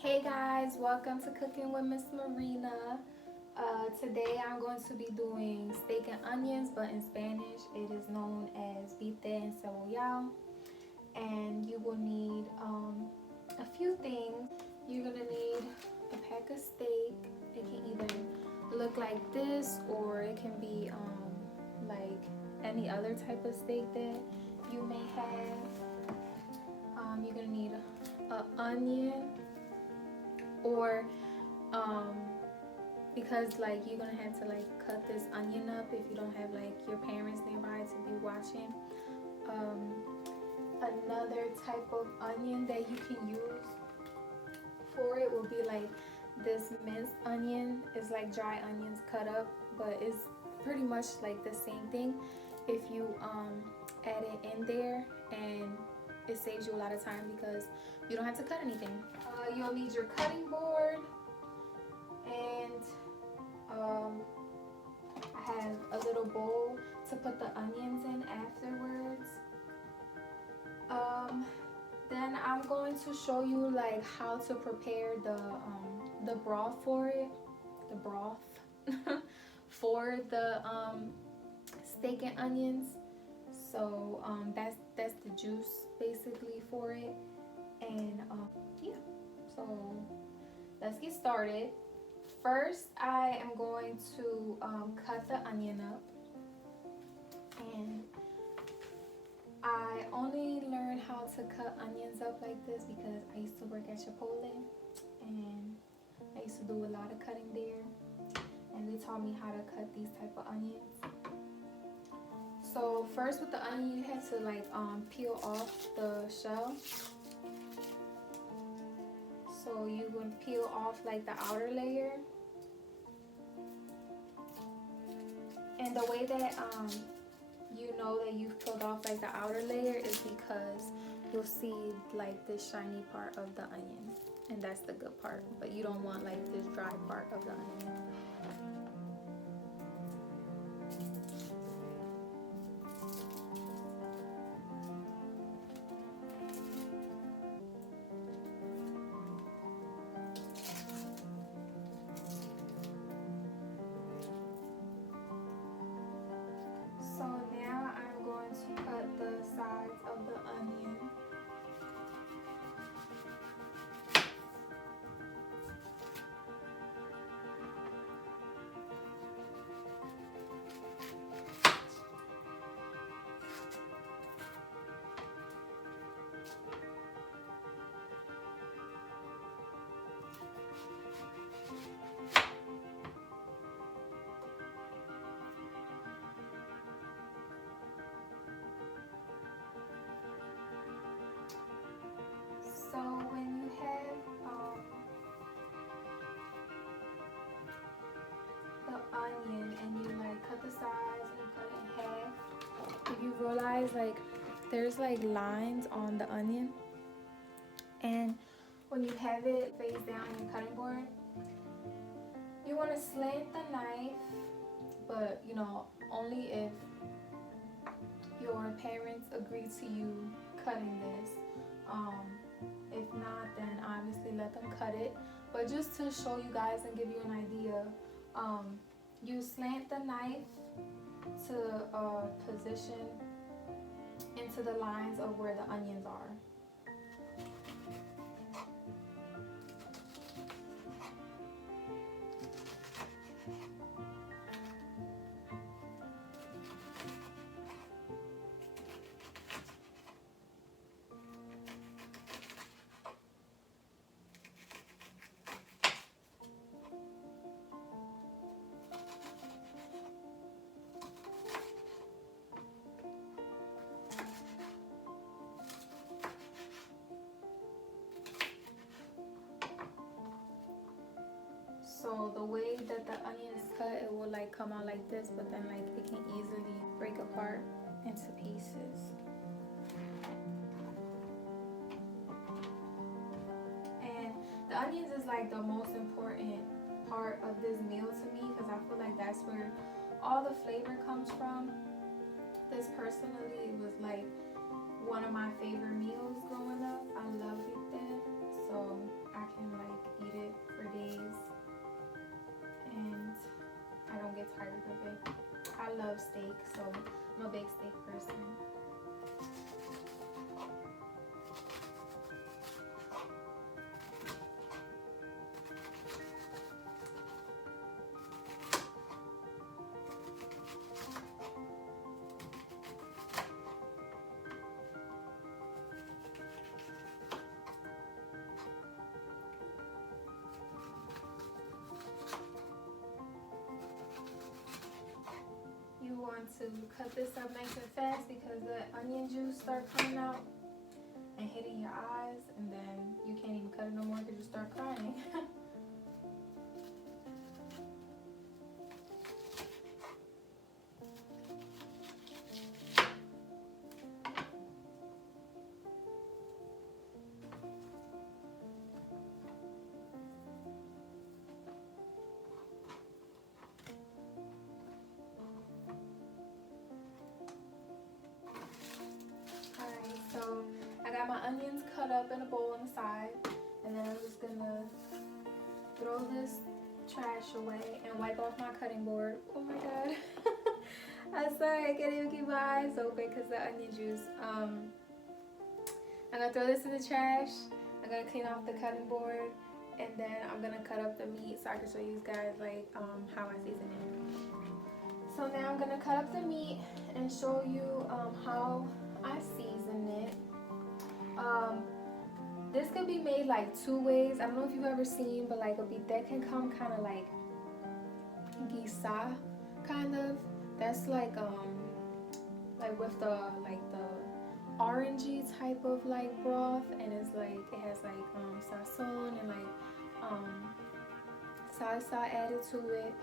Hey guys, welcome to Cooking with Miss Marina. Today I'm going to be doing steak and onions, but in Spanish it is known as bife encebollado. And you will need a few things. You're gonna need a pack of steak. It can either look like this or it can be like any other type of steak that you may have. You're gonna need an onion, or because like you're gonna have to like cut this onion up if you don't have like your parents nearby to be watching. Another type of onion that you can use for it will be like this minced onion. Is like dry onions cut up, but it's pretty much like the same thing if you add it in there, and it saves you a lot of time because you don't have to cut anything. You'll need your cutting board, and I have a little bowl to put the onions in afterwards. Then I'm going to show you like how to prepare the broth for it, the broth for the steak and onions. So that's the juice basically for it, and yeah. So let's get started. First, I am going to cut the onion up, and I only learned how to cut onions up like this because I used to work at Chipotle, and I used to do a lot of cutting there, and they taught me how to cut these type of onions. So first with the onion, you have to like peel off the shell. So you're going to peel off like the outer layer. And the way that you know that you've peeled off like the outer layer is because you'll see like this shiny part of the onion, and that's the good part, but you don't want like this dry part of the onion. So now I'm going to cut the sides of the onion. So when you have the onion and you like cut the sides and you cut it in half, if you realize like there's like lines on the onion, and when you have it face down on your cutting board, you want to slant the knife, but you know, only if your parents agree to you cutting this. If not, then obviously let them cut it. But just to show you guys and give you an idea, you slant the knife to position into the lines of where the onions are. So the way that the onion is cut, it will like come out like this, but then like it can easily break apart into pieces. And the onions is like the most important part of this meal to me because I feel like that's where all the flavor comes from. This personally was like one of my favorite meals growing up. I love it then, so I can like love steak, so I'm a big steak person. You want to cut this up nice and fast because the onion juice start coming out and hitting your eyes, and then you can't even cut it no more because you start crying. So I got my onions cut up in a bowl on the side, and then I'm just gonna throw this trash away and wipe off my cutting board. Oh my god. I'm sorry, I can't even keep my eyes open because the onion juice. I'm gonna throw this in the trash. I'm gonna clean off the cutting board, and then I'm gonna cut up the meat so I can show you guys like how I season it. So now I'm gonna cut up the meat and show you how I season it. This could be made like two ways. I don't know if you've ever seen, but like a bistec can come kind of like gisa, kind of. That's like with the orangey type of like broth, and it's like it has like sazon and like salsa added to it.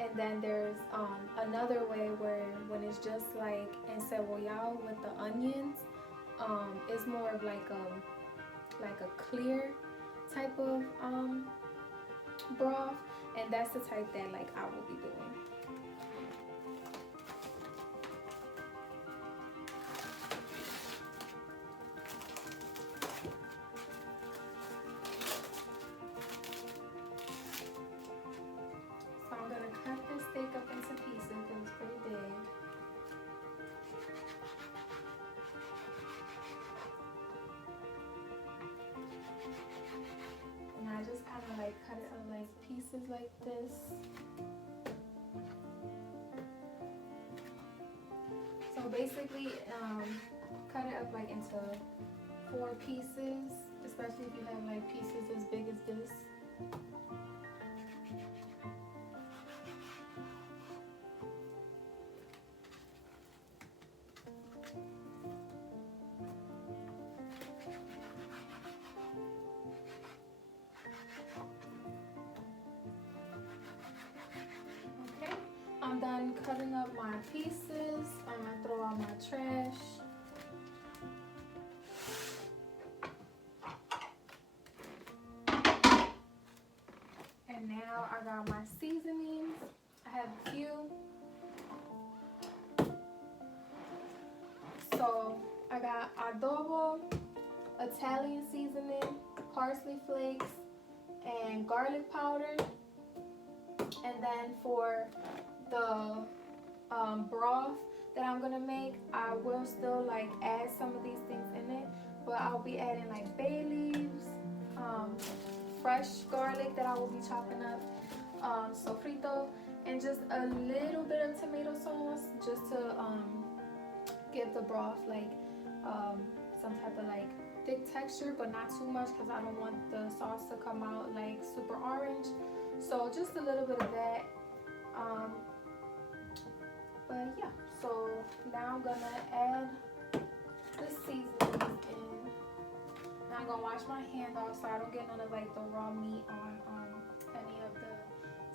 And then there's another way where when it's just like encebollado with the onions, it's more of like a clear type of broth, and that's the type that like I will be doing. Cut it in like pieces like this. So basically, cut it up like into 4 pieces, especially if you have like pieces as big as this. I'm done cutting up my pieces. I'm gonna throw out my trash. And now I got my seasonings. I have a few. So I got adobo, Italian seasoning, parsley flakes, and garlic powder. And then for the broth that I'm gonna make, I will still like add some of these things in it, but I'll be adding like bay leaves, fresh garlic that I will be chopping up, sofrito, and just a little bit of tomato sauce just to give the broth like some type of like thick texture, but not too much because I don't want the sauce to come out like super orange. So just a little bit of that. But yeah, so now I'm gonna add the seasonings in. Now I'm gonna wash my hand off so I don't get none of like the raw meat on any of the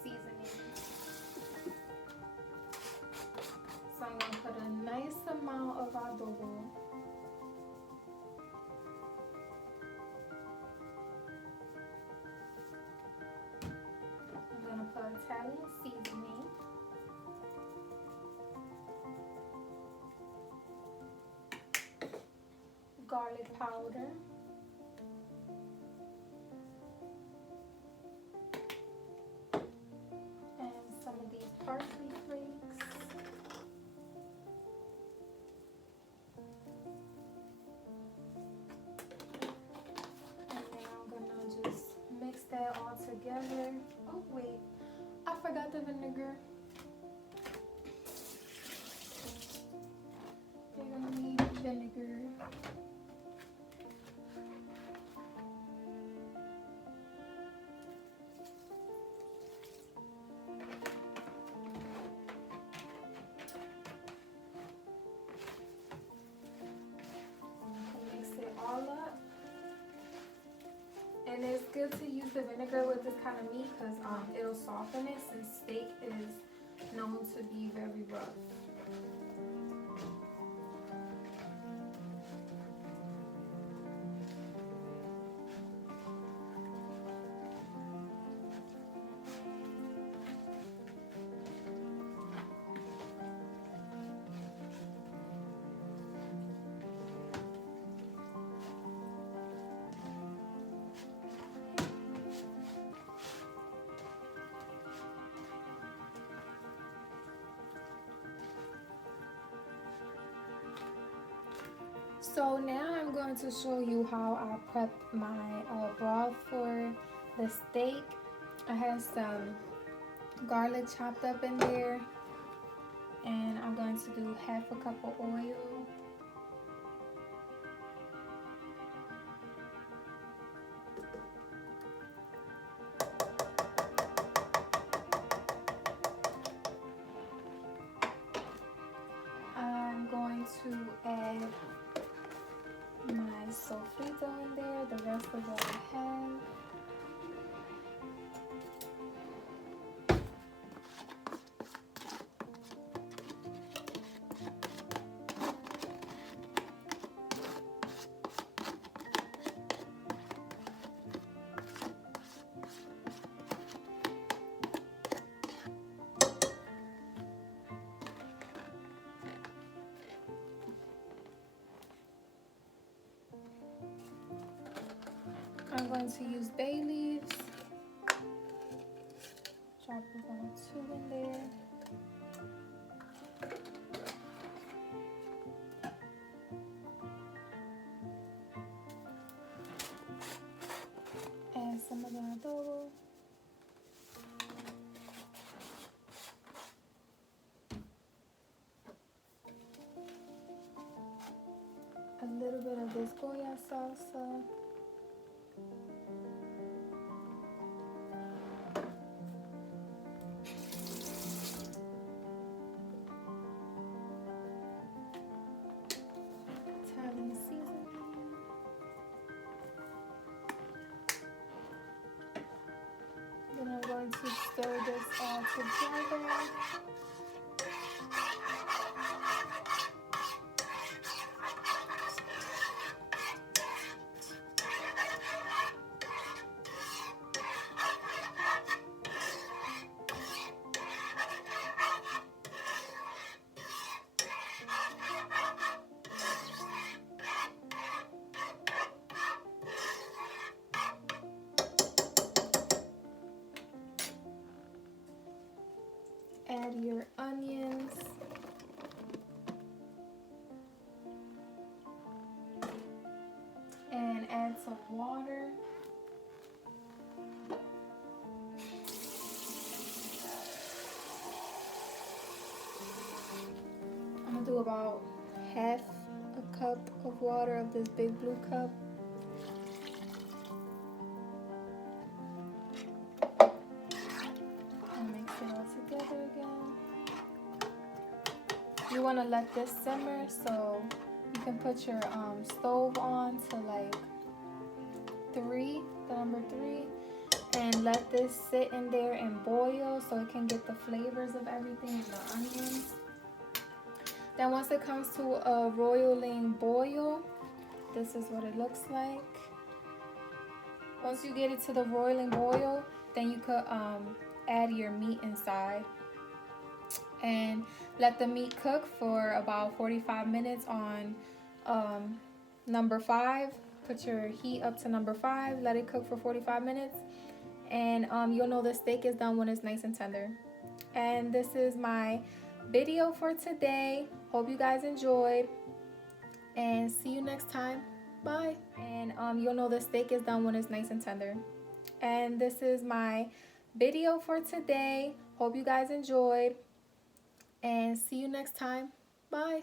seasonings. So I'm gonna put a nice amount of adobo. I'm gonna put Italian seasoning. Garlic powder. And some of these parsley flakes. together. Oh wait, I forgot the vinegar. You're gonna need vinegar. Mix it all up. And it's good to use the vinegar with this kind of meat because it'll soften it since steak is known to be very rough. So now I'm going to show you how I prep my broth for the steak. I have some garlic chopped up in there, and I'm going to do half a cup of oil. I'm going to add my sofrito in there, the rest of what I have. I'm going to use bay leaves. Drop about 2 in there. Add some of the adobo. A little bit of this Goya salsa. Italian seasoning. Then I'm going to stir this all together. Add your onions. And add some water. I'm gonna do about half a cup of water of this big blue cup. Mix it all together again. You want to let this simmer, so you can put your stove on to like 3, the number 3, and let this sit in there and boil so it can get the flavors of everything and the onions. Then once it comes to a roiling boil, this is what it looks like. Once you get it to the roiling boil, then you could add your meat inside and let the meat cook for about 45 minutes on number 5. Put your heat up to number 5, let it cook for 45 minutes, and you'll know the steak is done when it's nice and tender. And this is my video for today. Hope you guys enjoyed, and see you next time. Bye. And you'll know the steak is done when it's nice and tender. And this is my video for today. Hope you guys enjoyed, and see you next time. Bye.